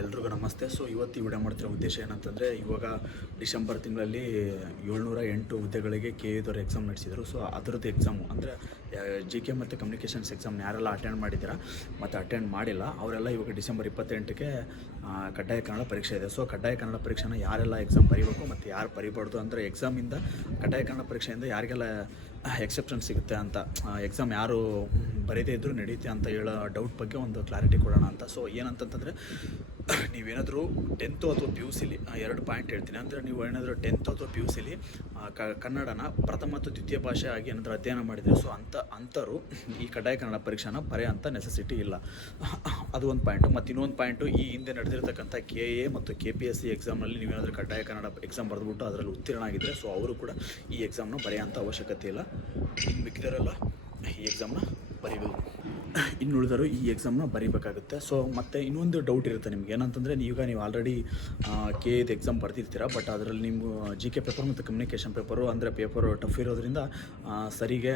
ಎಲ್ರಿಗೂ ನಮಸ್ತೆ. ಸೊ ಇವತ್ತು ಈ ವಿಡಿಯೋ ಮಾಡ್ತಿರೋ ಉದ್ದೇಶ ಏನಂತಂದರೆ, ಇವಾಗ ಡಿಸೆಂಬರ್ ತಿಂಗಳಲ್ಲಿ ಏಳ್ನೂರ ಎಂಟು ಹುದ್ದೆಗಳಿಗೆ ಕೆ ಎದವ್ರು ಎಕ್ಸಾಮ್ ನಡೆಸಿದರು. ಸೊ ಅದರದ್ದು ಎಕ್ಸಾಮು ಅಂದರೆ ಜಿ ಕೆ ಮತ್ತು ಕಮ್ಯುನಿಕೇಷನ್ಸ್ ಎಕ್ಸಾಮ್ ಯಾರೆಲ್ಲ ಅಟೆಂಡ್ ಮಾಡಿದ್ದೀರಾ? ಮತ್ತು ಅಟೆಂಡ್ ಮಾಡಿಲ್ಲ. ಅವರೆಲ್ಲ ಇವಾಗ ಡಿಸೆಂಬರ್ ಇಪ್ಪತ್ತೆಂಟಕ್ಕೆ ಕಡ್ಡಾಯ ಕನ್ನಡ ಪರೀಕ್ಷೆ ಇದೆ. ಸೊ ಕಡ್ಡಾಯ ಕನ್ನಡ ಪರೀಕ್ಷೆನ ಯಾರೆಲ್ಲ ಎಕ್ಸಾಮ್ ಬರೀಬೇಕು ಮತ್ತು ಯಾರು ಬರಿಬಾರ್ದು ಅಂದರೆ ಎಕ್ಸಾಮಿಂದ ಕಡ್ಡಾಯ ಕನ್ನಡ ಪರೀಕ್ಷೆಯಿಂದ ಯಾರಿಗೆಲ್ಲ ಎಕ್ಸೆಪ್ಷನ್ ಸಿಗುತ್ತೆ ಅಂತ ಎಕ್ಸಾಮ್ ಯಾರು ಬರೀದೇ ಇದ್ದರೂ ನಡೆಯುತ್ತೆ ಅಂತ ಹೇಳೋ ಡೌಟ್ ಬಗ್ಗೆ ಒಂದು ಕ್ಲಾರಿಟಿ ಕೊಡೋಣ ಅಂತ. ಸೊ ಏನಂತಂತಂದರೆ ನೀವೇನಾದರೂ ಟೆಂತು ಅಥವಾ ಪಿ ಯು ಸಿಲಿ ಎರಡು ಪಾಯಿಂಟ್ ಹೇಳ್ತೀನಿ. ಅಂದರೆ ನೀವು ಏನಾದರೂ ಟೆಂತ್ ಅಥವಾ ಪಿ ಯು ಸಿಲಿ ಕನ್ನಡನ ಪ್ರಥಮ ಮತ್ತು ದ್ವಿತೀಯ ಭಾಷೆ ಆಗಿ ಏನಾದರೂ ಅಧ್ಯಯನ ಮಾಡಿದರೆ ಸೊ ಅಂಥ ಅಂಥರು ಈ ಕಡ್ಡಾಯ ಕನ್ನಡ ಪರೀಕ್ಷೆನ ಬರೆಯೋಂಥ ನೆಸೆಸಿಟಿ ಇಲ್ಲ. ಅದು ಒಂದು ಪಾಯಿಂಟು ಮತ್ತು ಇನ್ನೊಂದು ಪಾಯಿಂಟು ಈ ಹಿಂದೆ ನಡೆದಿರ್ತಕ್ಕಂಥ ಕೆ ಎ ಮತ್ತು ಕೆ ಪಿ ಎಸ್ ಸಿ ಎಕ್ಸಾಮ್ನಲ್ಲಿ ನೀವೇನಾದರೂ ಕಡ್ಡಾಯ ಕನ್ನಡ ಎಕ್ಸಾಮ್ ಬರೆದ್ಬಿಟ್ಟು ಅದರಲ್ಲಿ ಉತ್ತೀರ್ಣ ಆಗಿದ್ದರೆ ಸೊ ಅವರು ಕೂಡ ಈ ಎಕ್ಸಾಮ್ನ ಬರೆಯೋಂಥ ಅವಶ್ಯಕತೆ ಇಲ್ಲ. ಇನ್ನು ಮಿಕ್ಕಿದರೆಲ್ಲ ಈ ಎಕ್ಸಾಮ್ನ ಬರೀಬೇಕು? ಇನ್ನು ಉಳಿದರು ಈ ಎಕ್ಸಾಮ್ನ ಬರೀಬೇಕಾಗುತ್ತೆ. ಸೊ ಮತ್ತು ಇನ್ನೊಂದು ಡೌಟ್ ಇರುತ್ತೆ ನಿಮ್ಗೆ. ಏನಂತಂದರೆ ಈಗ ನೀವು ಆಲ್ರೆಡಿ ಕೆ ಇದು ಎಕ್ಸಾಮ್ ಬರ್ತಿರ್ತೀರ ಬಟ್ ಅದರಲ್ಲಿ ನಿಮ್ಮ ಜಿ ಕೆ ಪೇಪರ್ ಮತ್ತು ಕಮ್ಯುನಿಕೇಷನ್ ಪೇಪರು ಅಂದರೆ ಪೇಪರು ಟಫ್ ಇರೋದ್ರಿಂದ ಸರಿಗೆ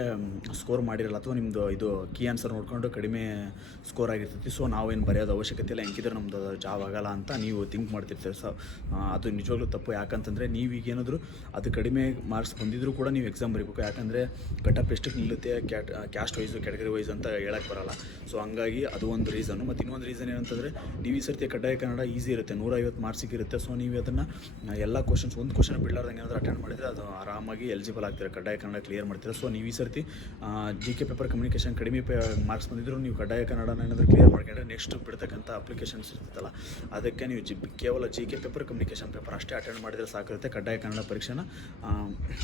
ಸ್ಕೋರ್ ಮಾಡಿರಲ್ಲ ಅಥವಾ ನಿಮ್ಮದು ಇದು ಕೀ ಆನ್ಸರ್ ನೋಡಿಕೊಂಡು ಕಡಿಮೆ ಸ್ಕೋರ್ ಆಗಿರ್ತೈತಿ. ಸೊ ನಾವೇನು ಬರೆಯೋದು ಅವಶ್ಯಕತೆ ಇಲ್ಲ. ಹೆಂಗಿದ್ರೆ ನಮ್ಮದು ಜಾಬ್ ಆಗಲ್ಲ ಅಂತ ನೀವು ಥಿಂಕ್ ಮಾಡ್ತಿರ್ತೀರಿ. ಸೊ ಅದು ನಿಜವಾಗ್ಲೂ ತಪ್ಪು. ಯಾಕಂತಂದರೆ ನೀವೀಗೇನಾದರೂ ಅದು ಕಡಿಮೆ ಮಾರ್ಕ್ಸ್ ಬಂದಿದ್ದರೂ ಕೂಡ ನೀವು ಎಕ್ಸಾಮ್ ಬರೀಬೇಕು. ಯಾಕಂದರೆ ಕಟಪ್ ಎಷ್ಟಕ್ಕೆ ನಿಲ್ಲುತ್ತೆ cat caste wise category wise ಅಂತ ಹೇಳಕ್ಕೆ ಬರಲ್ಲ. ಸೊ ಹಂಗಾಗಿ ಅದು ಒಂದು ರೀಸನು ಮತ್ತು ಇನ್ನೊಂದು ರೀಸನ್ ಏನಂತಂದರೆ, ನೀವು ಈ ಸರ್ತಿ ಕಡ್ಡಾಯ ಕನ್ನಡ ಈಸಿ ಇರುತ್ತೆ. ನೂರೈವತ್ತು ಮಾರ್ಕ್ಸಿಗೆ ಇರುತ್ತೆ ಸೊ ನೀವು ಅದನ್ನು ಎಲ್ಲ ಕ್ವಶನ್ಸ್ ಒಂದು ಕ್ವಶನ್ ಬಿಡ್ಲಾರ್ದಂಗೆ ಏನಾದರೂ ಅಟೆಂಡ್ ಮಾಡಿದರೆ ಅದು ಆರಾಮಾಗಿ ಎಲಿಜಿಬಲ್ ಆಗ್ತೀರ. ಕಡ್ಡಾಯ ಕನ್ನಡ ಕ್ಲಿಯರ್ ಮಾಡ್ತೀರಾ. ಸೊ ನೀವು ಈ ಸರ್ತಿ ಜಿ ಕೆ ಪೇಪರ್ ಕಮ್ಯುನಿಕೇಷನ್ ಕಡಿಮೆ ಪೇ ಮಾರ್ಕ್ಸ್ ಬಂದಿದ್ರು ನೀವು ಕಡ್ಡಾಯ ಕನ್ನಡನ ಏನಾದರೂ ಕ್ಲಿಯರ್ ಮಾಡ್ಕೊಂಡ್ರೆ ನೆಕ್ಸ್ಟ್ ಬಿಡ್ತಕ್ಕಂಥ ಅಪ್ಲಿಕೇಶನ್ಸ್ ಇರ್ತಲ್ಲ ಅದಕ್ಕೆ ನೀವು ಜಿ, ಕೇವಲ G K paper communication paper ಅಷ್ಟೇ ಅಟೆಂಡ್ ಮಾಡಿದರೆ ಸಾಕಿರುತ್ತೆ. ಕಡ್ಡಾಯ ಕನ್ನಡ ಪರೀಕ್ಷೆನ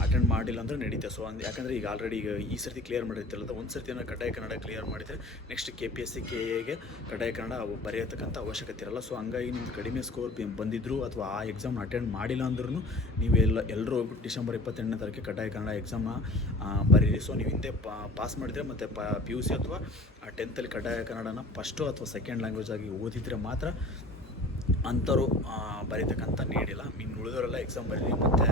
ಅಟೆಂಡ್ ಮಾಡಿಲ್ಲ ಅಂದರೆ ನಡೀತೆ. ಸೊ ಯಾಕಂದರೆ ಈಗ ಆಲ್ರೆಡಿ ಈಗ ಈ ಸರ್ತಿ ಕ್ಲಿಯರ್ ಮಾಡಿರ್ತಿಲ್ಲ ಒಂದು ಸರ್ತಿ ಏನಾದ್ರು ಕಡ್ಡಾಯ ಕನ್ನಡ ಕ್ಲಿಯರ್ ಮಾಡಿದರೆ next K P S C K ಎಗೆ ಕಡ್ಡಾಯ ಕನ್ನಡ ಬರೆಯತಕ್ಕಂಥ ಅವಶ್ಯಕತೆ ಇರಲ್ಲ. ಸೊ ಹಂಗಾಗಿ ನಿಮ್ಮದು ಕಡಿಮೆ ಸ್ಕೋರ್ ಬಂದಿದ್ರು ಅಥವಾ ಆ ಎಕ್ಸಾಮ್ ಅಟೆಂಡ್ ಮಾಡಿಲ್ಲ ಅಂದ್ರೂ ನೀವು ಎಲ್ಲ ಎಲ್ಲರೂ ಹೋಗ್ಬಿಟ್ಟು ಡಿಸೆಂಬರ್ ಇಪ್ಪತ್ತೆಂಟನೇ ತಾರೀಕು ಕಡ್ಡಾಯ ಕನ್ನಡ ಎಕ್ಸಾಮ್ನ ಬರೀರಿ. ಸೊ ನೀವು ಹಿಂದೆ ಪಾಸ್ ಮಾಡಿದರೆ ಮತ್ತು ಪಿ ಯು ಸಿ ಅಥವಾ ಟೆಂತಲ್ಲಿ ಕಡ್ಡಾಯ ಕನ್ನಡನ ಫಸ್ಟು ಅಥವಾ ಸೆಕೆಂಡ್ ಲ್ಯಾಂಗ್ವೇಜ್ ಆಗಿ ಓದಿದರೆ ಮಾತ್ರ ಅಂಥವ್ರು ಬರೀತಕ್ಕಂಥ ನೀಡಿಲ್ಲ. ಇನ್ನು ಉಳಿದವರೆಲ್ಲ ಎಕ್ಸಾಮ್ ಬರೀರಿ. ಮತ್ತು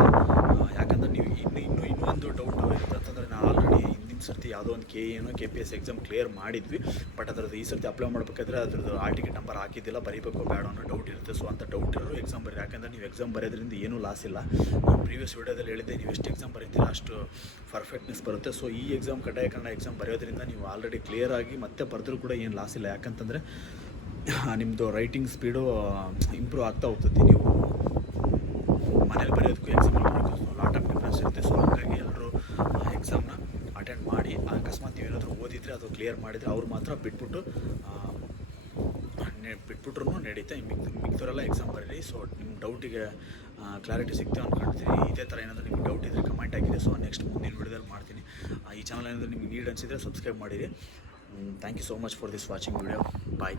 ಯಾಕಂದ್ರೆ ನೀವು ಇನ್ನು ಇನ್ನೂ ಇನ್ನೊಂದು ಡೌಟ್ ಇರುತ್ತೆ. ಅಂತಂದರೆ ನಾನು ಆಲ್ರೆಡಿ ಹಿಂದಿನ ಸರ್ತಿ ಯಾವುದೋ ಒಂದು ಕೆ ಏನೋ K P S exam clear ಮಾಡಿದ್ವಿ. ಬಟ್ ಅದರದ್ದು ಈ ಸರ್ತಿ ಅಪ್ಲೈ ಮಾಡಬೇಕಾದ್ರೆ ಅದ್ರದ್ದು ಆರ್ ಟಿಕೆಟ್ ನಂಬರ್ ಹಾಕಿದ್ದಿಲ್ಲ. ಬರೀಬೇಕು ಬೇಡ ಅನ್ನೋ ಡೌಟ್ ಇರುತ್ತೆ. ಸೊ ಅಂತ ಡೌಟ್ ಇರೋರು ಎಕ್ಸಾಮ್ ಬರೀ ಯಾಕಂದರೆ ನೀವು ಎಕ್ಸಾಮ್ ಬರೆಯೋದ್ರಿಂದ ಏನೂ ಲಾಸ್ ಇಲ್ಲ. ಪ್ರೀವಿಯಸ್ ವಿಡಿಯೋದಲ್ಲಿ ಹೇಳಿದ್ದೆ, ನೀವು ಎಷ್ಟು ಎಕ್ಸಾಮ್ ಬರೀತೀರ ಅಷ್ಟು ಪರ್ಫೆಕ್ಟ್ನೆಸ್ ಬರುತ್ತೆ. ಸೊ ಈ ಎಕ್ಸಾಮ್ ಕಡ್ಡಾಯ ಕನ್ನಡ ಎಕ್ಸಾಮ್ ಬರೆಯೋದ್ರಿಂದ ನೀವು ಆಲ್ರೆಡಿ ಕ್ಲಿಯರ್ ಆಗಿ ಮತ್ತೆ ಬರೆದ್ರೂ ಕೂಡ ಏನು ಲಾಸ್ ಇಲ್ಲ. ಯಾಕಂತಂದರೆ ನಿಮ್ಮದು ರೈಟಿಂಗ್ ಸ್ಪೀಡು ಇಂಪ್ರೂವ್ ಆಗ್ತಾ ಹೋಗ್ತದೆ. ನೀವು ಮನೇಲಿ ಬರೆಯೋದಕ್ಕೂ ಎಕ್ಸಾಮ್ ಲಾಟ್ ಆಫ್ ಡಿಫ್ರೆನ್ಸ್ ಇರುತ್ತೆ. ಸೊ ಹಾಗಾಗಿ ಎಲ್ಲರೂ ಎಕ್ಸಾಮ್ನ ಮಾಡಿ ಅಕಸ್ಮಾತ್ ನೀವು ಏನಾದರೂ ಓದಿದರೆ ಅದು ಕ್ಲಿಯರ್ ಮಾಡಿದರೆ ಅವ್ರು ಮಾತ್ರ ಬಿಟ್ಬಿಟ್ಟು ಬಿಟ್ಬಿಟ್ರು ನಡೀತೆ ಮಿಕ್ ಮಿಕ್ದವರೆಲ್ಲ ಎಕ್ಸಾಮ್ ಬರೀರಿ ಸೊ ನಿಮ್ಮ ಡೌಟಿಗೆ ಕ್ಲಾರಿಟಿ ಸಿಗ್ತೇವೆ ಅಂದ್ಕೊಳ್ತೀನಿ ಇದೇ ಥರ ಏನಾದರೂ ನಿಮ್ಗೆ ಡೌಟ್ ಇದ್ದರೆ ಕಮೆಂಟ್ ಆಗಿದೆ ಸೊ ನೆಕ್ಸ್ಟ್ ಮುಂದಿನ ವಿಡಿಯೋದಲ್ಲಿ ಮಾಡ್ತೀನಿ. ಈ ಚಾನಲ್ ಏನಾದರೂ ನಿಮ್ಗೆ ನೀಡ್ ಅನಿಸಿದರೆ ಸಬ್ಸ್ಕ್ರೈಬ್ ಮಾಡಿರಿ. Thank you so much for this watching video bye